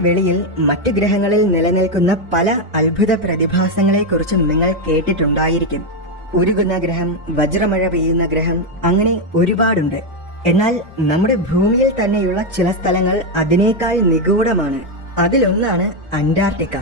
വെളിയിൽ മറ്റു ഗ്രഹങ്ങളിൽ നിലനിൽക്കുന്ന പല അത്ഭുത പ്രതിഭാസങ്ങളെക്കുറിച്ചും നിങ്ങൾ കേട്ടിട്ടുണ്ടായിരിക്കും. ഉരുകുന്ന ഗ്രഹം വജ്രമഴ പെയ്യുന്ന ഗ്രഹം അങ്ങനെ ഒരുപാടുണ്ട്. എന്നാൽ നമ്മുടെ ഭൂമിയിൽ തന്നെയുള്ള ചില സ്ഥലങ്ങൾ അതിനേക്കാൾ നിഗൂഢമാണ്. അതിലൊന്നാണ് അന്റാർട്ടിക്ക.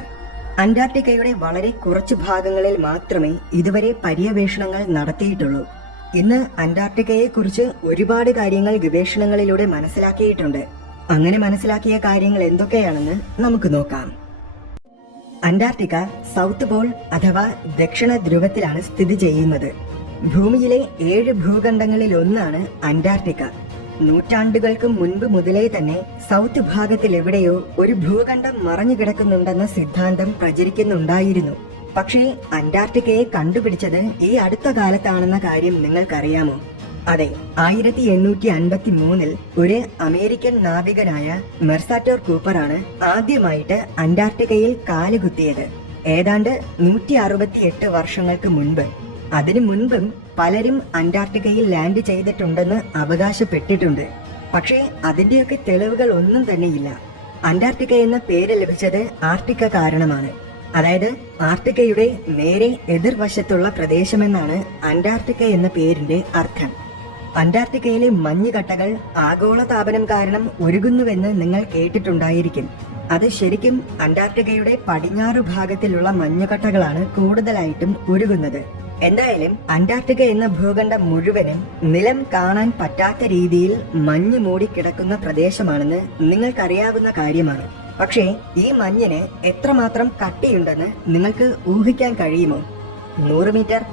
അന്റാർട്ടിക്കയുടെ വളരെ കുറച്ചു ഭാഗങ്ങളിൽ മാത്രമേ ഇതുവരെ പര്യവേഷണങ്ങൾ നടത്തിയിട്ടുള്ളൂ. ഇന്ന് അന്റാർട്ടിക്കയെക്കുറിച്ച് ഒരുപാട് കാര്യങ്ങൾ ഗവേഷണങ്ങളിലൂടെ മനസ്സിലാക്കിയിട്ടുണ്ട്. അങ്ങനെ മനസ്സിലാക്കിയ കാര്യങ്ങൾ എന്തൊക്കെയാണെന്ന് നമുക്ക് നോക്കാം. അന്റാർട്ടിക്ക സൗത്ത് പോൾ അഥവാ ദക്ഷിണ ധ്രുവത്തിലാണ് സ്ഥിതി ചെയ്യുന്നത്. ഭൂമിയിലെ ഏഴ് ഭൂഖണ്ഡങ്ങളിൽ ഒന്നാണ് അന്റാർട്ടിക്ക. നൂറ്റാണ്ടുകൾക്ക് മുൻപ് മുതലേ തന്നെ സൗത്ത് ഭാഗത്തിൽ എവിടെയോ ഒരു ഭൂഖണ്ഡം മറഞ്ഞു കിടക്കുന്നുണ്ടെന്ന സിദ്ധാന്തം പ്രചരിക്കുന്നുണ്ടായിരുന്നു. പക്ഷേ അന്റാർട്ടിക്കയെ കണ്ടുപിടിച്ചത് ഈ അടുത്ത കാലത്താണെന്ന കാര്യം നിങ്ങൾക്കറിയാമോ? അതെ ആയിരത്തി എണ്ണൂറ്റി അൻപത്തി മൂന്നിൽ ഒരു അമേരിക്കൻ നാവികനായ മെർസാറ്റോർ കൂപ്പറാണ് ആദ്യമായിട്ട് അന്റാർട്ടിക്കയിൽ കാലുകുത്തിയത്. ഏതാണ്ട് നൂറ്റി അറുപത്തി എട്ട് വർഷങ്ങൾക്ക് മുൻപ്. അതിനു മുൻപും പലരും അന്റാർട്ടിക്കയിൽ ലാൻഡ് ചെയ്തിട്ടുണ്ടെന്ന് അവകാശപ്പെട്ടിട്ടുണ്ട്. പക്ഷേ അതിന്റെയൊക്കെ തെളിവുകൾ ഒന്നും തന്നെയില്ല. അന്റാർട്ടിക്ക എന്ന പേര് ലഭിച്ചത് ആർട്ടിക്ക കാരണമാണ്. അതായത് ആർട്ടിക്കയുടെ നേരെ എതിർവശത്തുള്ള പ്രദേശമെന്നാണ് അന്റാർട്ടിക്ക എന്ന പേരിന്റെ അർത്ഥം. അന്റാർട്ടിക്കയിലെ മഞ്ഞുകട്ടകൾ ആഗോളതാപനം കാരണം ഉരുകുന്നുവെന്ന് നിങ്ങൾ കേട്ടിട്ടുണ്ടായിരിക്കും. അത് ശരിക്കും അന്റാർട്ടിക്കയുടെ പടിഞ്ഞാറു ഭാഗത്തിലുള്ള മഞ്ഞുകട്ടകളാണ് കൂടുതലായിട്ടും ഉരുകുന്നത്. എന്തായാലും അന്റാർട്ടിക്ക എന്ന ഭൂഖണ്ഡം മുഴുവനും നിലം കാണാൻ പറ്റാത്ത രീതിയിൽ മഞ്ഞ് മൂടിക്കിടക്കുന്ന പ്രദേശമാണെന്ന് നിങ്ങൾക്കറിയാവുന്ന കാര്യമാണ്. പക്ഷേ ഈ മഞ്ഞിന് എത്രമാത്രം കട്ടിയുണ്ടെന്ന് നിങ്ങൾക്ക് ഊഹിക്കാൻ കഴിയുമോ? നൂറ് മീറ്റർ?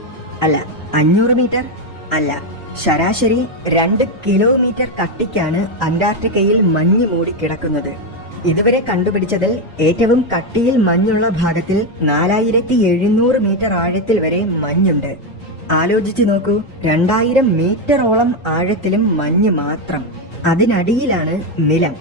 അല്ല അഞ്ഞൂറ് മീറ്റർ? അല്ല. ശരാശരി രണ്ട് കിലോമീറ്റർ കട്ടിക്കാണ് അന്റാർട്ടിക്കയിൽ മഞ്ഞ് മൂടിക്കിടക്കുന്നത് ഇതുവരെ കണ്ടുപിടിച്ചതിൽ ഏറ്റവും കട്ടിയിൽ മഞ്ഞുള്ള ഭാഗത്തിൽ നാലായിരത്തി എഴുന്നൂറ് മീറ്റർ ആഴത്തിൽ വരെ മഞ്ഞുണ്ട്. ആലോചിച്ചു നോക്കൂ രണ്ടായിരം മീറ്ററോളം ആഴത്തിലും മഞ്ഞ് മാത്രം. അതിനടിയിലാണ് നിലം.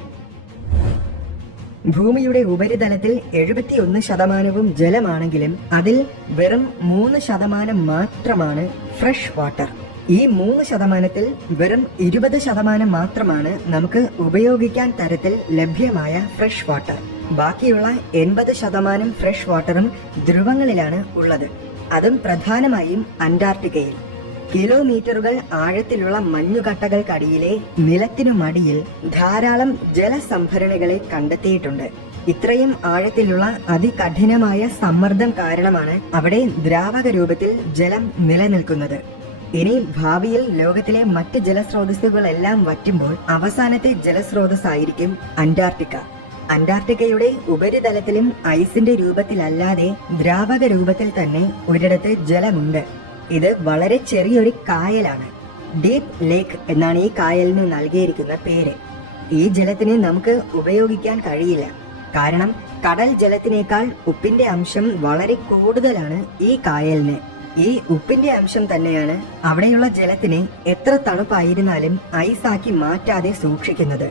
ഭൂമിയുടെ ഉപരിതലത്തിൽ എഴുപത്തിയൊന്ന് ശതമാനവും ജലമാണെങ്കിലും അതിൽ വെറും മൂന്ന് ശതമാനം മാത്രമാണ് ഫ്രഷ് വാട്ടർ. ഈ മൂന്ന് ശതമാനത്തിൽ വെറും ഇരുപത് ശതമാനം മാത്രമാണ് നമുക്ക് ഉപയോഗിക്കാൻ തരത്തിൽ ലഭ്യമായ ഫ്രഷ് വാട്ടർ ബാക്കിയുള്ള എൺപത് ശതമാനം ഫ്രഷ് വാട്ടറും ധ്രുവങ്ങളിലാണ് ഉള്ളത്. അതും പ്രധാനമായും അന്റാർട്ടിക്കയിൽ. കിലോമീറ്ററുകൾ ആഴത്തിലുള്ള മഞ്ഞുകട്ടകൾക്കടിയിലെ നിലത്തിനുമടിയിൽ ധാരാളം ജലസംഭരണികളെ കണ്ടെത്തിയിട്ടുണ്ട്. ഇത്രയും ആഴത്തിലുള്ള അതികഠിനമായ സമ്മർദ്ദം കാരണമാണ് അവിടെ ദ്രാവക രൂപത്തിൽ ജലം നിലനിൽക്കുന്നത്. ഇനി ഭാവിയിൽ ലോകത്തിലെ മറ്റ് ജലസ്രോതസ്സുകളെല്ലാം വറ്റുമ്പോൾ അവസാനത്തെ ജലസ്രോതസ്സായിരിക്കും അന്റാർട്ടിക്ക. അന്റാർട്ടിക്കയുടെ ഉപരിതലത്തിലും ഐസിന്റെ രൂപത്തിലല്ലാതെ ദ്രാവക രൂപത്തിൽ തന്നെ ഒരിടത്ത് ജലമുണ്ട്. ഇത് വളരെ ചെറിയൊരു കായലാണ്. ഡീപ് ലേക്ക് എന്നാണ് ഈ കായലിന് നൽകിയിരിക്കുന്ന പേര്. ഈ ജലത്തിനെ നമുക്ക് ഉപയോഗിക്കാൻ കഴിയില്ല. കാരണം കടൽ ജലത്തിനേക്കാൾ ഉപ്പിന്റെ അംശം വളരെ കൂടുതലാണ് ഈ കായലിന്. ഈ ഉപ്പിന്റെ അംശം തന്നെയാണ് അവിടെയുള്ള ജലത്തിനെ എത്ര തണുപ്പായിരുന്നാലും ഐസാക്കി മാറ്റാതെ സൂക്ഷിക്കുന്നത്.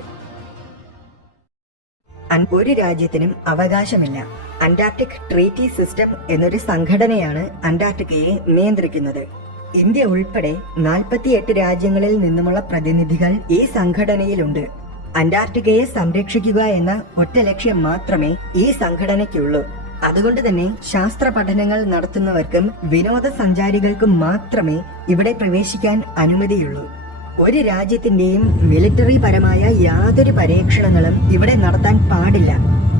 ഒരു രാജ്യത്തിനും അവകാശമില്ല. അന്റാർട്ടിക് ട്രീറ്റി സിസ്റ്റം എന്നൊരു സംഘടനയാണ് അന്റാർട്ടിക്കയെ നിയന്ത്രിക്കുന്നത്. ഇന്ത്യ ഉൾപ്പെടെ നാൽപ്പത്തിയെട്ട് രാജ്യങ്ങളിൽ നിന്നുമുള്ള പ്രതിനിധികൾ ഈ സംഘടനയിലുണ്ട്. അന്റാർട്ടിക്കയെ സംരക്ഷിക്കുക എന്ന ഒറ്റ ലക്ഷ്യം മാത്രമേ ഈ സംഘടനയ്ക്കുള്ളൂ. അതുകൊണ്ട് തന്നെ ശാസ്ത്ര പഠനങ്ങൾ നടത്തുന്നവർക്കും വിനോദസഞ്ചാരികൾക്കും മാത്രമേ ഇവിടെ പ്രവേശിക്കാൻ അനുമതിയുള്ളൂ. ഒരു രാജ്യത്തിന്റെയും മിലിറ്ററി പരമായ യാതൊരു പരീക്ഷണങ്ങളും ഇവിടെ നടത്താൻ പാടില്ല.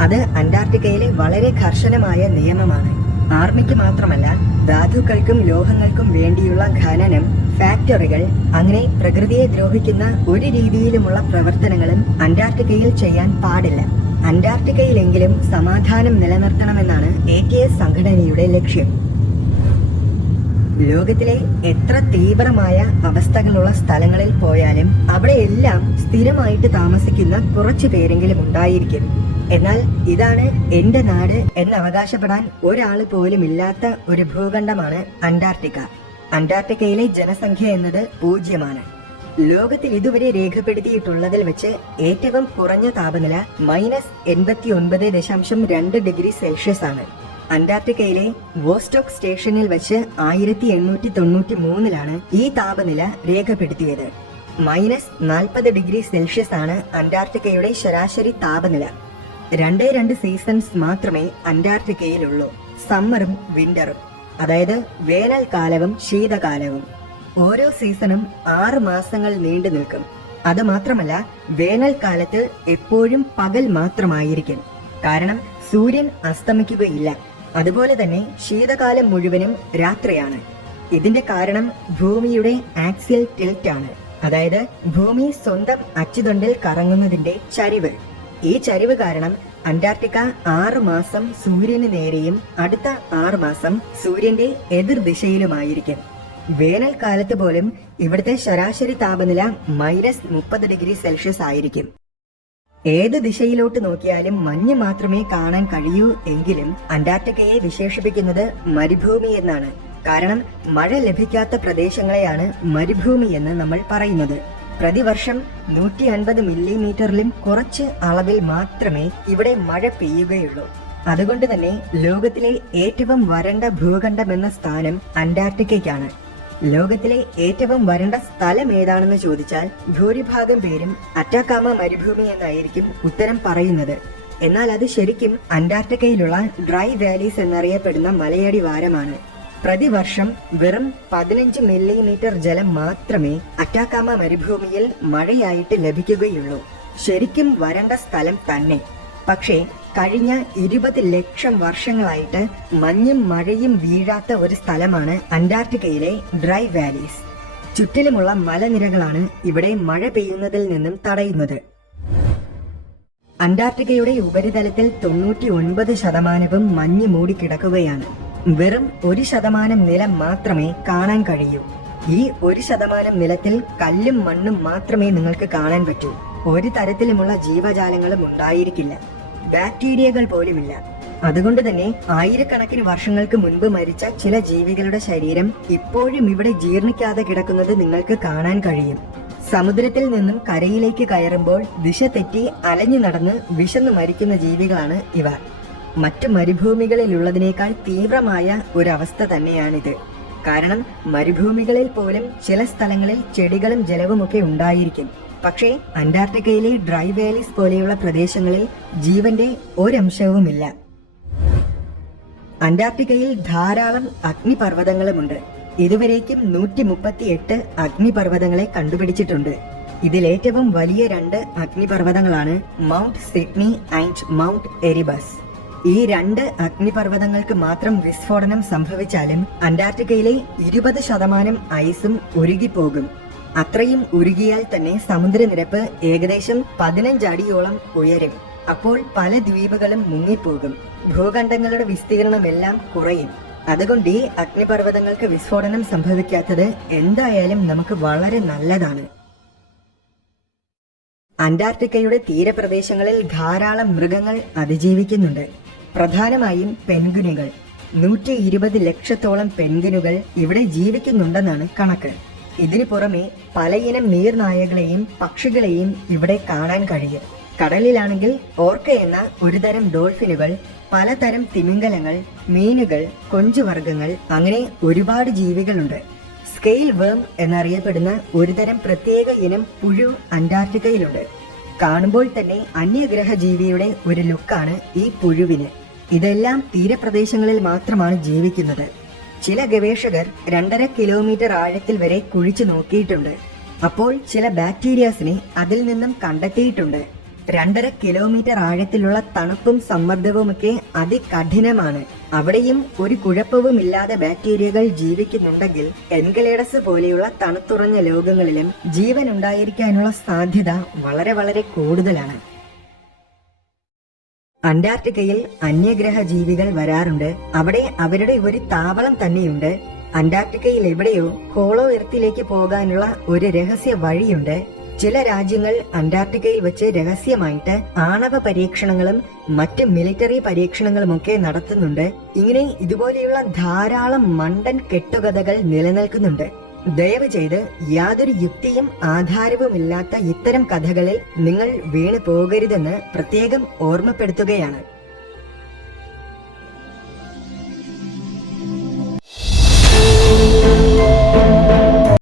അത് അന്റാർട്ടിക്കയിലെ വളരെ കർശനമായ നിയമമാണ്. ആർമിക്ക് മാത്രമല്ല ധാതുക്കൾക്കും ലോഹങ്ങൾക്കും വേണ്ടിയുള്ള ഖനനം ഫാക്ടറികൾ അങ്ങനെ പ്രകൃതിയെ ദ്രോഹിക്കുന്ന ഒരു രീതിയിലുമുള്ള പ്രവർത്തനങ്ങളും അന്റാർട്ടിക്കയിൽ ചെയ്യാൻ പാടില്ല. അന്റാർട്ടിക്കയിലെങ്കിലും സമാധാനം നിലനിർത്തണമെന്നാണ് എ ടി എസ് സംഘടനയുടെ ലക്ഷ്യം. ലോകത്തിലെ എത്ര തീവ്രമായ അവസ്ഥകളുള്ള സ്ഥലങ്ങളിൽ പോയാലും അവിടെയെല്ലാം സ്ഥിരമായിട്ട് താമസിക്കുന്ന കുറച്ചു പേരെങ്കിലും ഉണ്ടായിരിക്കും. എന്നാൽ ഇതാണ് എന്റെ നാട് എന്ന് അവകാശപ്പെടാൻ ഒരാൾ പോലും ഇല്ലാത്ത ഒരു ഭൂഖണ്ഡമാണ് അന്റാർട്ടിക്ക. അന്റാർട്ടിക്കയിലെ ജനസംഖ്യ എന്നത് പൂജ്യമാണ്. ലോകത്തിൽ ഇതുവരെ രേഖപ്പെടുത്തിയിട്ടുള്ളതിൽ വെച്ച് ഏറ്റവും കുറഞ്ഞ താപനില മൈനസ് എൺപത്തി ഒൻപത് ദശാംശം രണ്ട് ഡിഗ്രി സെൽഷ്യസ് ആണ്. അന്റാർട്ടിക്കയിലെ വോസ്റ്റോക്ക് സ്റ്റേഷനിൽ വെച്ച് ആയിരത്തി എണ്ണൂറ്റി തൊണ്ണൂറ്റി മൂന്നിലാണ് ഈ താപനില രേഖപ്പെടുത്തിയത്. മൈനസ് നാൽപ്പത് ഡിഗ്രി സെൽഷ്യസ് ആണ് അന്റാർട്ടിക്കയുടെ ശരാശരി താപനില. രണ്ടേ രണ്ട് സീസൺസ് മാത്രമേ അന്റാർട്ടിക്കയിലുള്ളൂ. സമ്മറും വിന്ററും. അതായത് വേനൽക്കാലവും ശീതകാലവും. ഓരോ സീസണും ആറ് മാസങ്ങൾ നീണ്ടു നിൽക്കും. അത് മാത്രമല്ല വേനൽക്കാലത്ത് എപ്പോഴും പകൽ മാത്രമായിരിക്കും. കാരണം സൂര്യൻ അസ്തമിക്കുകയില്ല. അതുപോലെ തന്നെ ശീതകാലം മുഴുവനും രാത്രിയാണ്. ഇതിന്റെ കാരണം ഭൂമിയുടെ ആക്സിയൽ ടിൽറ്റ് ആണ് അതായത് ഭൂമി സ്വന്തം അച്ചുതണ്ടിൽ കറങ്ങുന്നതിന്റെ ചരിവ്. ഈ ചരിവ് കാരണം അന്റാർട്ടിക്ക ആറ് മാസം സൂര്യന് നേരെയും അടുത്ത ആറ് മാസം സൂര്യന്റെ എതിർ ദിശയിലുമായിരിക്കും. വേനൽക്കാലത്ത് പോലും ഇവിടുത്തെ ശരാശരി താപനില മൈനസ് മുപ്പത് ഡിഗ്രി സെൽഷ്യസ് ആയിരിക്കും. ഏത് ദിശയിലോട്ട് നോക്കിയാലും മഞ്ഞ് മാത്രമേ കാണാൻ കഴിയൂ എങ്കിലും അന്റാർട്ടിക്കയെ വിശേഷിപ്പിക്കുന്നത് മരുഭൂമി എന്നാണ്. കാരണം മഴ ലഭിക്കാത്ത പ്രദേശങ്ങളെയാണ് മരുഭൂമി എന്ന് നമ്മൾ പറയുന്നത്. പ്രതിവർഷം നൂറ്റി അൻപത് മില്ലിമീറ്ററിലും കുറച്ച് അളവിൽ മാത്രമേ ഇവിടെ മഴ പെയ്യുകയുള്ളൂ. അതുകൊണ്ട് തന്നെ ലോകത്തിലെ ഏറ്റവും വരണ്ട ഭൂഖണ്ഡം എന്ന സ്ഥാനം അന്റാർട്ടിക്കയ്ക്കാണ്. ലോകത്തിലെ ഏറ്റവും വരണ്ട സ്ഥലം ഏതാണെന്ന് ചോദിച്ചാൽ ഭൂരിഭാഗം പേരും അറ്റാക്കാമ മരുഭൂമി എന്നായിരിക്കും ഉത്തരം പറയുന്നത്. എന്നാൽ അത് ശരിക്കും അന്റാർട്ടിക്കയിലുള്ള ഡ്രൈ വാലീസ് എന്നറിയപ്പെടുന്ന മലയടി വാരമാണ്. പ്രതിവർഷം വെറും പതിനഞ്ച് മില്ലിമീറ്റർ ജലം മാത്രമേ അറ്റാക്കാമ മരുഭൂമിയിൽ മഴയായിട്ട് ലഭിക്കുകയുള്ളൂ. ശരിക്കും വരണ്ട സ്ഥലം തന്നെ. പക്ഷേ കഴിഞ്ഞ ഇരുപത് ലക്ഷം വർഷങ്ങളായിട്ട് മഞ്ഞും മഴയും വീഴാത്ത ഒരു സ്ഥലമാണ് അന്റാർട്ടിക്കയിലെ ഡ്രൈ വാലീസ്. ചുറ്റിലുമുള്ള മലനിരകളാണ് ഇവിടെ മഴ പെയ്യുന്നതിൽ നിന്നും തടയുന്നത്. അന്റാർട്ടിക്കയുടെ ഉപരിതലത്തിൽ തൊണ്ണൂറ്റി ഒൻപത് ശതമാനവും മഞ്ഞ് മൂടിക്കിടക്കുകയാണ്. വെറും ഒരു ശതമാനം നിലം മാത്രമേ കാണാൻ കഴിയൂ. ഈ ഒരു ശതമാനം നിലത്തിൽ കല്ലും മണ്ണും മാത്രമേ നിങ്ങൾക്ക് കാണാൻ പറ്റൂ. ഒരു തരത്തിലുമുള്ള ജീവജാലങ്ങളും ഉണ്ടായിരിക്കില്ല. ബാക്ടീരിയകൾ പോലുമില്ല. അതുകൊണ്ട് തന്നെ ആയിരക്കണക്കിന് വർഷങ്ങൾക്ക് മുൻപ് മരിച്ച ചില ജീവികളുടെ ശരീരം ഇപ്പോഴും ഇവിടെ ജീർണിക്കാതെ കിടക്കുന്നത് നിങ്ങൾക്ക് കാണാൻ കഴിയും. സമുദ്രത്തിൽ നിന്നും കരയിലേക്ക് കയറുമ്പോൾ ദിശ തെറ്റി അലഞ്ഞു നടന്ന് വിശന്നു മരിക്കുന്ന ജീവികളാണ് ഇവ മറ്റു മരുഭൂമികളിലുള്ളതിനേക്കാൾ തീവ്രമായ ഒരവസ്ഥ തന്നെയാണിത്. കാരണം മരുഭൂമികളിൽ പോലും ചില സ്ഥലങ്ങളിൽ ചെടികളും ജലവുമൊക്കെ ഉണ്ടായിരിക്കും. പക്ഷേ അന്റാർട്ടിക്കയിലെ ഡ്രൈ വാലീസ് പോലെയുള്ള പ്രദേശങ്ങളിൽ ജീവന്റെ ഒരംശവുമില്ല. അന്റാർട്ടിക്കയിൽ ധാരാളം അഗ്നിപർവതങ്ങളുമുണ്ട്. ഇതുവരേക്കും നൂറ്റി മുപ്പത്തി എട്ട് അഗ്നിപർവതങ്ങളെ കണ്ടുപിടിച്ചിട്ടുണ്ട്. ഇതിലേറ്റവും വലിയ രണ്ട് അഗ്നിപർവതങ്ങളാണ് mount Sidney and mount Erebus. ഈ രണ്ട് അഗ്നിപർവതങ്ങൾക്ക് മാത്രം വിസ്ഫോടനം സംഭവിച്ചാലും അന്റാർട്ടിക്കയിലെ ഇരുപത് ശതമാനം ഐസും ഉരുകിപ്പോകും. അത്രയും ഉരുകിയാൽ തന്നെ സമുദ്രനിരപ്പ് ഏകദേശം പതിനഞ്ച് അടിയോളം ഉയരും. അപ്പോൾ പല ദ്വീപുകളും മുങ്ങിപ്പോകും. ഭൂഖണ്ഡങ്ങളുടെ വിസ്തീർണമെല്ലാം കുറയും. അതുകൊണ്ട് ഈ അഗ്നിപർവതങ്ങൾക്ക് വിസ്ഫോടനം സംഭവിക്കാത്തത് എന്തായാലും നമുക്ക് വളരെ നല്ലതാണ്. അന്റാർട്ടിക്കയുടെ തീരപ്രദേശങ്ങളിൽ ധാരാളം മൃഗങ്ങൾ അതിജീവിക്കുന്നുണ്ട്. പ്രധാനമായും പെൻഗുനുകൾ. നൂറ്റി ഇരുപത് ലക്ഷത്തോളം പെൻഗുനുകൾ ഇവിടെ ജീവിക്കുന്നുണ്ടെന്നാണ് കണക്ക്. ഇതിനു പുറമെ പലയിനം നീർനായകളെയും പക്ഷികളെയും ഇവിടെ കാണാൻ കഴിയും. കടലിലാണെങ്കിൽ ഓർക്ക എന്ന ഒരുതരം ഡോൾഫിനുകൾ പലതരം തിമിംഗലങ്ങൾ മീനുകൾ കൊഞ്ചുവർഗങ്ങൾ അങ്ങനെ ഒരുപാട് ജീവികളുണ്ട്. സ്കെയിൽ വേം എന്നറിയപ്പെടുന്ന ഒരുതരം പ്രത്യേക ഇനം പുഴു അന്റാർട്ടിക്കയിലുണ്ട്. കാണുമ്പോൾ തന്നെ അന്യഗ്രഹ ജീവിയുടെ ഒരു ലുക്കാണ് ഈ പുഴുവിന്. ഇതെല്ലാം തീരപ്രദേശങ്ങളിൽ മാത്രമാണ് ജീവിക്കുന്നത്. ചില ഗവേഷകർ രണ്ടര കിലോമീറ്റർ ആഴത്തിൽ വരെ കുഴിച്ചു നോക്കിയിട്ടുണ്ട്. അപ്പോൾ ചില ബാക്ടീരിയാസിനെ അതിൽ നിന്നും കണ്ടെത്തിയിട്ടുണ്ട്. രണ്ടര കിലോമീറ്റർ ആഴത്തിലുള്ള തണുപ്പും സമ്മർദ്ദവുമൊക്കെ അതികഠിനമാണ്. അവിടെയും ഒരു കുഴപ്പവുമില്ലാതെ ബാക്ടീരിയകൾ ജീവിക്കുന്നുണ്ടെങ്കിൽ എൻഗലേഡസ് പോലെയുള്ള തണുത്തുറഞ്ഞ ലോകങ്ങളിലും ജീവൻ ഉണ്ടായിരിക്കാനുള്ള സാധ്യത വളരെ വളരെ കൂടുതലാണ്. അന്റാർട്ടിക്കയിൽ അന്യഗ്രഹ ജീവികൾ വരാറുണ്ട്. അവിടെ അവരുടെ ഒരു താവളം തന്നെയുണ്ട്. അന്റാർട്ടിക്കയിൽ എവിടെയോ ഹോളോ എർത്തിലേക്ക് പോകാനുള്ള ഒരു രഹസ്യ വഴിയുണ്ട്. ചില രാജ്യങ്ങൾ അന്റാർട്ടിക്കയിൽ വെച്ച് രഹസ്യമായിട്ട് ആണവ പരീക്ഷണങ്ങളും മറ്റ് മിലിറ്ററി പരീക്ഷണങ്ങളുമൊക്കെ നടത്തുന്നുണ്ട്. ഇങ്ങനെ ഇതുപോലെയുള്ള ധാരാളം മണ്ടൻ കെട്ടുകഥകൾ നിലനിൽക്കുന്നുണ്ട്. ദയവ് ചെയ്ത് യാതൊരു യുക്തിയും ആധാരവുമില്ലാത്ത ഇത്തരം കഥകളിൽ നിങ്ങൾ വീണു പോകരുതെന്ന് പ്രത്യേകം ഓർമ്മപ്പെടുത്തുകയാണ്.